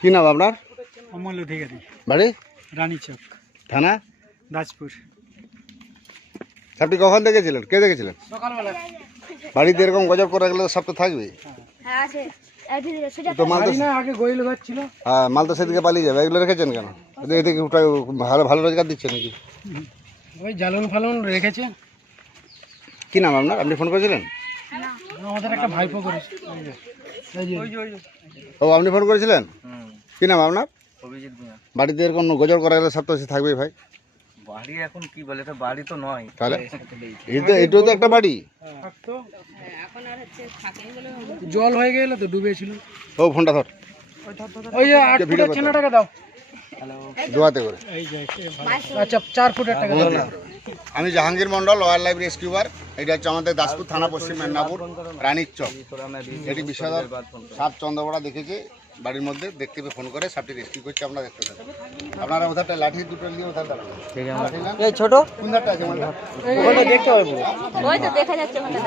কি নাম আপনার? অমল অধিকারী। বাড়ি? রানী চক। থানা? দাসপুর। সাপটি কখন দেখেছিলেন? কে দেখেছিলেন? সকালবেলা। বাড়িতে এরকম গজব করে গেলে তো সাপ তো থাকবে হ্যাঁ আছে। তো মাল হ্যাঁ মাল তো সেদিকে পালিয়ে যাবে। এগুলো রেখেছেন কেন? এদিকে এদিকে ভালো ভালো রোজগার দিচ্ছে নাকি? ওই জ্বালন ফালন রেখেছে। কি নাম আপনার? আপনি ফোন করেছিলেন? আমাদের একটা ভাইপো করেছে। ও আপনি ফোন করেছিলেন? কি নাম আপনার? অভিজিৎ বাড়িতে এরকম গজব করা গেলে সাপ তো সে থাকবেই ভাই। বাড়ি এখন কি বলে? এটা বাড়ি তো নয়। তাহলে? এটা এটাও তো একটা বাড়ি। জল হয়ে গেল তো ডুবেছিল। ও ফোনটা ধর। ওই যে ছেলেটাকে দাও। দোয়াতে করে। আচ্ছা চার ফুটের টাকা আমি জাহাঙ্গীর মন্ডল ওয়াইল্ড লাইফ রেস্কিউবার এটা হচ্ছে আমাদের দাসপুর থানা পশ্চিম মেদিনীপুর রানীর চক। এটি বিষয়ধর সাত চন্দ্রপড়া দেখেছে। বাড়ির মধ্যে দেখতে পেয়ে ফোন করে সাপটি রেস্কিউ করছে আমরা দেখতে থাকি। আপনারা ওধারটা লাঠি দুটো নিয়ে ওধার দাঁড়ান এই ছোট? কোন আছে ওখানে দেখতে হবে পুরো। ওই তো দেখা যাচ্ছে মানে।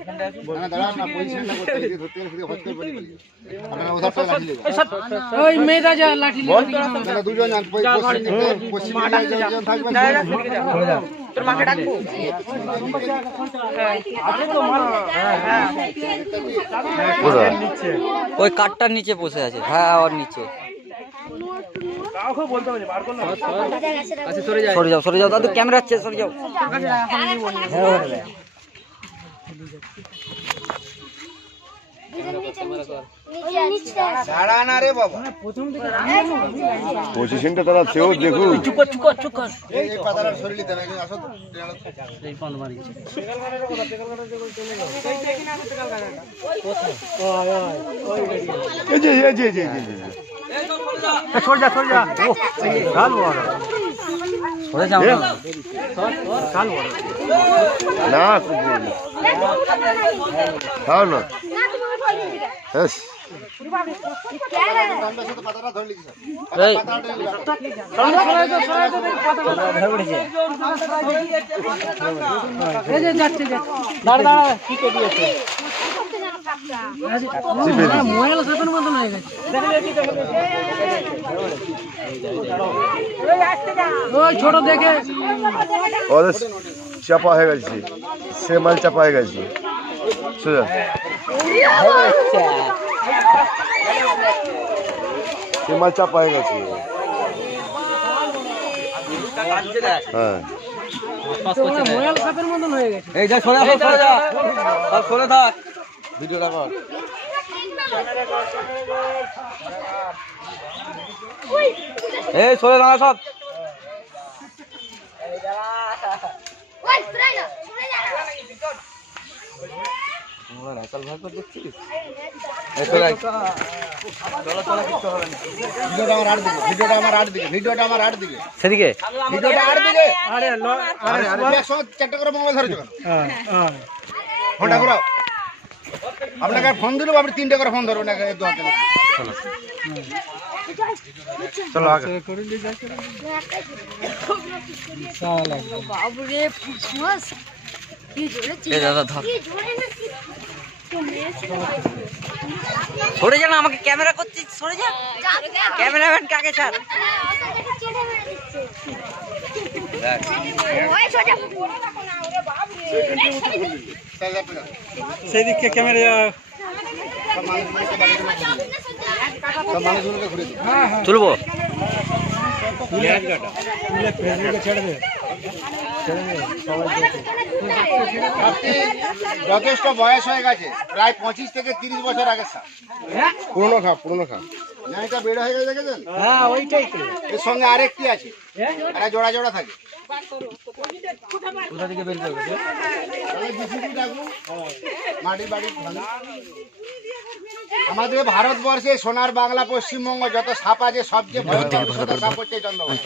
আপনারা যা দুজন পশ্চিম দিকে, দিকে যেজন থাকবেন, ওই কাঠটার নিচে বসে আছে। হ্যাঁ ওর নিচে। সরে যাও সরে যাও। দাদু ক্যামেরা আছে সরে যাও। পজিশনটা তারা সেও দেখুন এই যে এই যে এই যে এই যে, সরে যা সরে যা। ও গাল বড়। সরে যাও না গাল বড়। না খুব না। ছোট দেখে চাপা হয়ে গেছে। সে মাল চাপা হয়ে গেছে। সোজা মাল চাপা হয়ে গেছে। হ্যাঁ। হয়ে এই যা সরে সরে যা। সরে থাক। ভিডিওটা কর। এই সরে দাঁড়া সব। ওই তুই না শুনে যা ভিডিওটা আমার আট দিকে, ভিডিওটা আমার আট দিকে, ভিডিওটা আমার আট দিকে। সেদিকে? ভিডিওটা আট দিকে। আরে ল- আরে, একসঙ্গে চারটে করে মোবাইল ধরেছো কেন? হ্যাঁ, হ্যাঁ। ফোনটা। আপনাকে ফোন দিলেও আপনি তিনটে করে ফোন ধরবেন চলো আগে। বাবুরে ফুসফুস কি জোরে এই দাদা ধর কি জোরে না কি তো মেরেছে সরে যা না আমাকে ক্যামেরা করছিস সরে যা। ক্যামেরাম্যান কাকে ছাড় সোজা সেদিকে ক্যামেরা। তুলবো। ছেড়ে দে। আপনি যথেষ্ট বয়স হয়ে গেছে। প্রায় পঁচিশ থেকে তিরিশ বছর আগে স্যার পুরোনো খা পুরোনো খা না এটা বেড়ে হয়ে গেছে দেখেছেন? হ্যাঁ ওইটাই তো। এর সঙ্গে আরেকটি আছে। এরা জোড়া জোড়া থাকে। কোথা থেকে বের করবে? তাহলে DCP ডাকুন। মাটি বাড়ি আমাদের ভারতবর্ষে সোনার বাংলা পশ্চিমবঙ্গ যত সাপ আছে সবচেয়ে ভয়ঙ্কর সাপ হচ্ছে চন্দ্রবাবু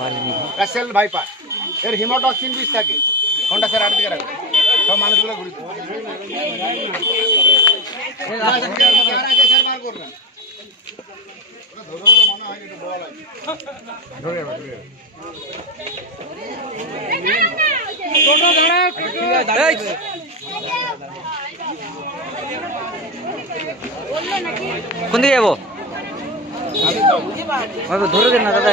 রাসেল ভাইপার। এর হিমোটক্সিন বিষ থাকে ফোনটা স্যার আট দিকে রাখবেন সব মানুষগুলো ঘুরে কোন দিকে যাব? ভাবে ধরে দেন না দাদা।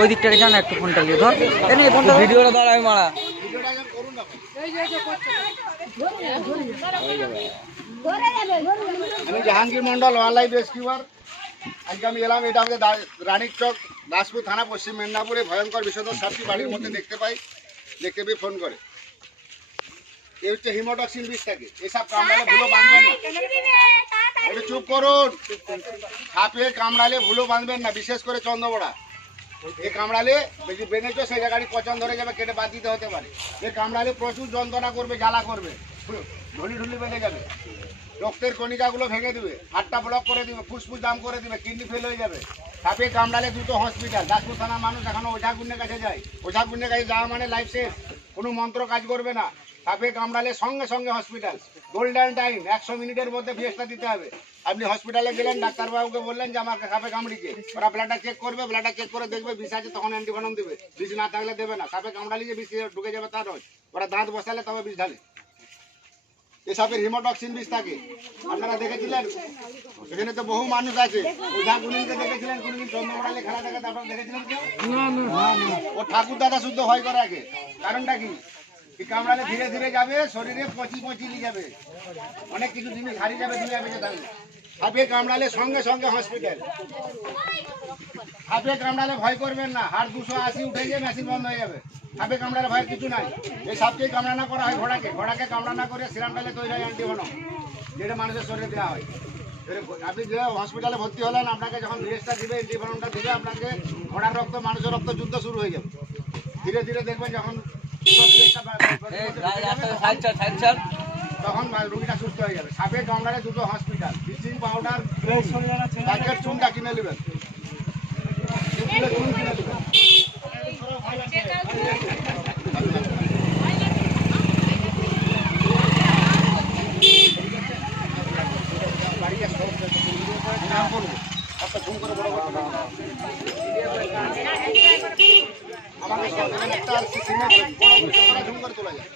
ওই দিকটাকে জানা একটু ফোনটা দিয়ে ধর। এই ফোনটা ভিডিওটা ধর আমি মারা। ভিডিওটা এখন করুন না ধরে যাবে ধরে যাবে আমি Jahangir Mondal wild life rescuer. আজকে আমি এলাম এটা আমাদের রানীর চক দাসপুর থানা পশ্চিম মেদিনীপুরে। ভয়ঙ্কর বিষধর সাপটি বাড়ির মধ্যে দেখতে পাই। দেখতে পেয়ে ফোন করে। এই হচ্ছে হিমোটক্সিন বিষ থাকে এসব কামড়ালে ভুলো বাঁধবেন না। একটু চুপ করুন। সাপে কামড়ালে ভুলো বাঁধবেন না বিশেষ করে চন্দ্রবড়া। এ কামড়ালে বেশি বেনেছো সেই জায়গাটি পচন ধরে যাবে কেটে বাদ দিতে হতে পারে। এ কামড়ালে প্রচুর যন্ত্রণা করবে জ্বালা করবে। ঢুলি ঢুলি বেঁধে যাবে। রক্তের কণিকাগুলো ভেঙে দিবে হাতটা ব্লক করে দিবে ফুসফুস দাম করে দিবে কিডনি ফেল হয়ে যাবে। সাপে কামড়ালে দুটো হসপিটাল দাসপুর থানার মানুষ এখন ওঝা গুন্ডের কাছে যায়। ওঝা গুন্ডের কাছে যাওয়া মানে লাইফ শেষ। কোনো মন্ত্র কাজ করবে না। সাপে কামড়ালে সঙ্গে সঙ্গে হসপিটাল গোল্ডেন টাইম একশো মিনিটের মধ্যে ফিয়েসটা দিতে হবে। আপনি হসপিটালে গেলেন ডাক্তারবাবুকে বললেন যে আমাকে সাপে কামড়িছে ওরা ব্লাডটা চেক করবে ব্লাডটা চেক করে দেখবে বিষ আছে তখন অ্যান্টিভেনম দেবে। বিষ না থাকলে দেবে না। সাপে কামড়ালে যে বিষ ঢুকে যাবে তার নয়। ওরা দাঁত বসালে তবে বিষ ঢালে। এ সাপের হিমোটক্সিন বিষ থাকে। আপনারা দেখেছিলেন? এখানে তো বহু মানুষ আছে। ওঝা গুলিকে দেখেছিলেন? কোনদিন চন্দ্রমোড়ালে খেলা দেখাতে আপনারা দেখেছিলেন কেউ? ও ঠাকুর দাদা শুদ্ধ ভয় করে আগে। কারণটা কি? কামড়ালে ধীরে ধীরে যাবে, শরীরে পচি পচি নিয়ে যাবে। অনেক কিছু জিনিস হারিয়ে যাবে দুনিয়া থাকলে সাপে কামড়ালে সঙ্গে সঙ্গে হসপিটাল সাপে কামড়ালে ভয় করবেন না, হাড় দুশো আশি উঠে গিয়ে মেশিন বন্ধ হয়ে যাবে। সাপে কামড়ালে ভয়ের কিছু নাই। এই সাপকে কামড়ানা করা হয় ঘোড়াকে। ঘোড়াকে কামড়ানা করে সিরামটালে তৈরি হয় অ্যান্টিভেনম যেটা মানুষের শরীরে দেওয়া হয়। আপনি যে হসপিটালে ভর্তি হলেন, আপনাকে যখন ভিএসটা দিবে অ্যান্টিভেনমটা দিবে, আপনাকে ঘোড়ার রক্ত, মানুষের রক্ত যুদ্ধ শুরু হয়ে যাবে। ধীরে ধীরে দেখবেন যখন তখন রুগীটা সুস্থ হয়ে যাবে সাপে কামড়ালে দুটো হসপিটাল ব্লিচিং পাউডার প্যাকেট চুনটা কিনে নেবেন। চুন কিনে নেবেন একটা ফোন করে বড় কথা আর সিমেন্ট করে তোলা যায়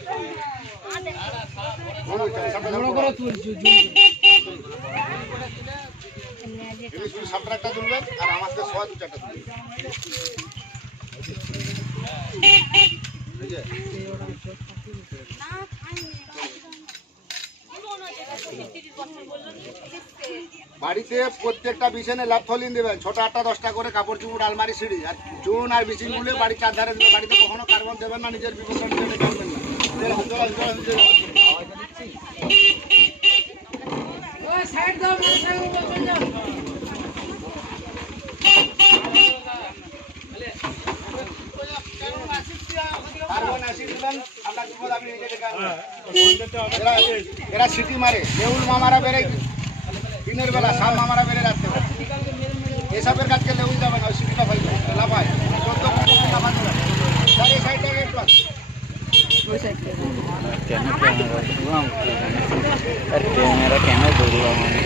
শুধু তুলবেন আর আমাকে সোয়া দু চারটা তুলবেন? বাড়িতে প্রত্যেকটা বিছানে ল্যাপথলিন দেবেন। ছোট, আটটা, দশটা করে কাপড় চুপুর আলমারি, সিঁড়ি। আর চুন আর বিচিন গুলে বাড়ির চারধারে দেবে বাড়িতে কখনো কার্বন দেবেন না, নিজের বিপদ জল, জল, জল, জল। সাইড দাও কার্বন অ্যাসিড দিবেন আমরা বিপদ আপনি নিজে ডেকে আনবেন। এরা এরা সিটি মারে লেউল মামারা বেড়ে দিনের বেলা সাপ মামারা বেড়ে রাখতে পারে এসবের কাজকে লেউল যাবে না ওই সিটিটা করে লাফায় চোদ্দ পনেরো লাফাতে পারে স্যার এই সাইডটা একটু আছে। কেন ক্যামেরা ধরলাম আর ক্যামেরা কেন ধরলাম আমি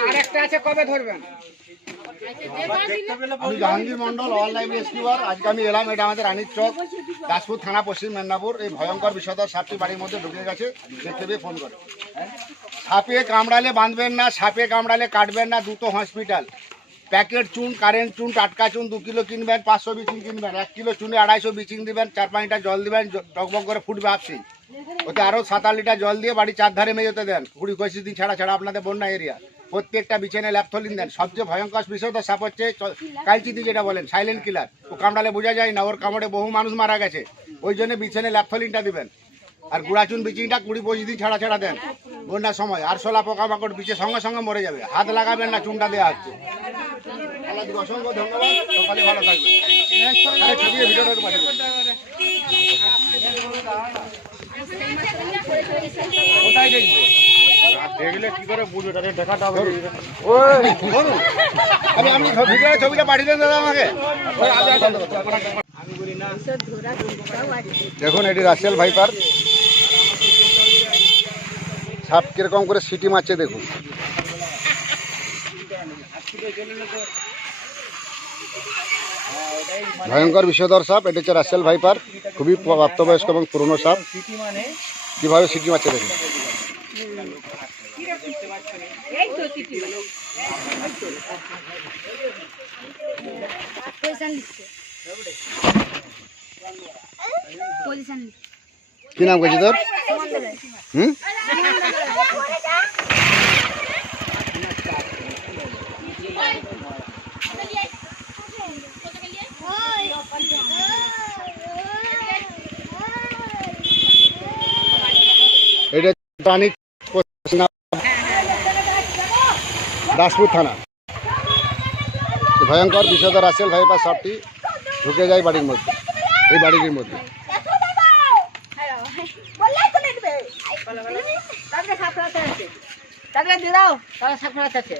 আরেকটা আছে কবে ধরবেন জাহাঙ্গীর মন্ডল অল রেস্কিউয়ার আজকে আমি এলাম, এটা আমাদের রানীর চক দাসপুর থানা, পশ্চিম মেদিনীপুর, এই ভয়ঙ্কর বিষধর সাপটি বাড়ির মধ্যে ঢুকে গেছে, দেখতে পেয়ে ফোন করে। সাপে কামড়ালে বাঁধবেন না, সাপে কামড়ালে কাটবেন না, দুটো হসপিটাল। প্যাকেট চুন, কারেন্ট চুন, টাটকা চুন, দু কিলো কিনবেন, পাঁচশো বিচিং কিনবেন, এক কিলো চুনে আড়াইশো বিচিং দিবেন, চার পাঁচ লিটার জল দিবেন টকবক করে ফুটবে আপসি। ওতে আরও সাত আট লিটার জল দিয়ে বাড়ি চারধারে মেজোতে দেন, কুড়ি পঁচিশ দিন ছাড়া ছাড়া আপনাদের বন্যা এরিয়া। প্রত্যেকটা বিছানে ল্যাপথলিন দেন। সবচেয়ে ভয়ঙ্কর বিষয় তো সাপ হচ্ছে কালচিতি যেটা বলেন সাইলেন্ট কিলার ও কামড়ালে বোঝা যায় না, ওর কামড়ে বহু মানুষ মারা গেছে। ওই জন্য বিছানে ল্যাপথলিনটা দিবেন। আর গুড়াচুন বিচিংটা কুড়ি পঁচিশ দিন ছাড়া ছাড়া দেন, বন্যার সময়। আর শোলা পোকামাকড় বিচে সঙ্গে সঙ্গে মরে যাবে। হাত লাগাবেন না, চুনটা দেওয়া হচ্ছে। অসংখ্য ধন্যবাদ। ভালো থাকবেন। দেন দাদা আমাকে। দেখুন, এটি রাশিয়াল ভাইপার। সাপ কীরকম করে সিটি মারছে দেখুন। ভয়ঙ্কর বিষধর সাপ, এটা হচ্ছে রাশিয়াল ভাইপার। খুবই প্রাপ্তবয়স্ক এবং পুরনো সাপ। কীভাবে সিটি মারছে দেখুন। পজিশন লিখছে। পজিশন কি নাম করছি তোর? হুম? এটা প্রাণী দাসপুর থানা। ভয়ঙ্কর বিষধর রাসেল ভাইপার সাপটি ঢুকে যায় বাড়ির মধ্যে এই বাড়িটির মধ্যে। তারপরে দিদাও সাফরাতে আছে।